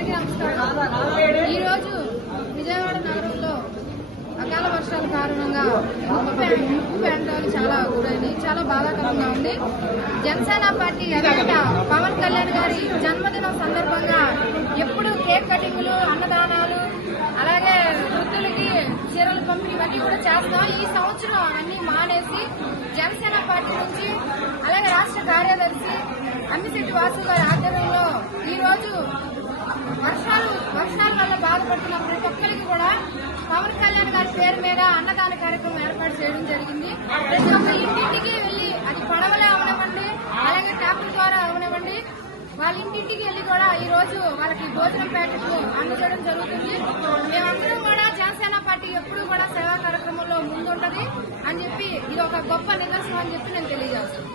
అందరికీ నమస్కారం. ఈ రోజు విజయవాడ నగరంలో అకాల వర్షాల కారణంగా ముప్పు ప్రాంతాలు చాలా గురైంది. చాలా బాధాకరంగా ఉంది. జనసేన పార్టీ అధినేత పవన్ కళ్యాణ్ గారి జన్మదినం సందర్భంగా ఎప్పుడు కేక్ కటింగ్లు, అన్నదానాలు, అలాగే వృద్ధులకి చీరలు పంపిణీ ఇవన్నీ కూడా చేస్తాం. ఈ సంవత్సరం అవన్నీ మానేసి జనసేన పార్టీ నుంచి అలాగే రాష్ట్ర కార్యదర్శి అమ్మిశెట్టి వాసు గారి ఆధ్వర్యంలో ఈ రోజు వర్షాల వల్ల బాధపడుతున్న ప్రతి ఒక్కరికి కూడా పవన్ కళ్యాణ్ గారి పేరు మీద అన్నదాన కార్యక్రమం ఏర్పాటు చేయడం జరిగింది. ప్రతి ఒక్క ఇంటింటికి వెళ్లి, అది పడవలే అవనివ్వండి, అలాగే ట్రాక్టర్ ద్వారా అవనివ్వండి, వాళ్ళ ఇంటింటికి వెళ్లి కూడా ఈ రోజు వాళ్ళకి భోజనం ప్యాకెట్లు అందజేయడం జరుగుతుంది. మేమందరం కూడా జనసేన పార్టీ ఎప్పుడూ కూడా సేవా కార్యక్రమంలో ముందుంటది అని చెప్పి ఇది ఒక గొప్ప నిదర్శనం అని చెప్పి నేను తెలియజేస్తాను.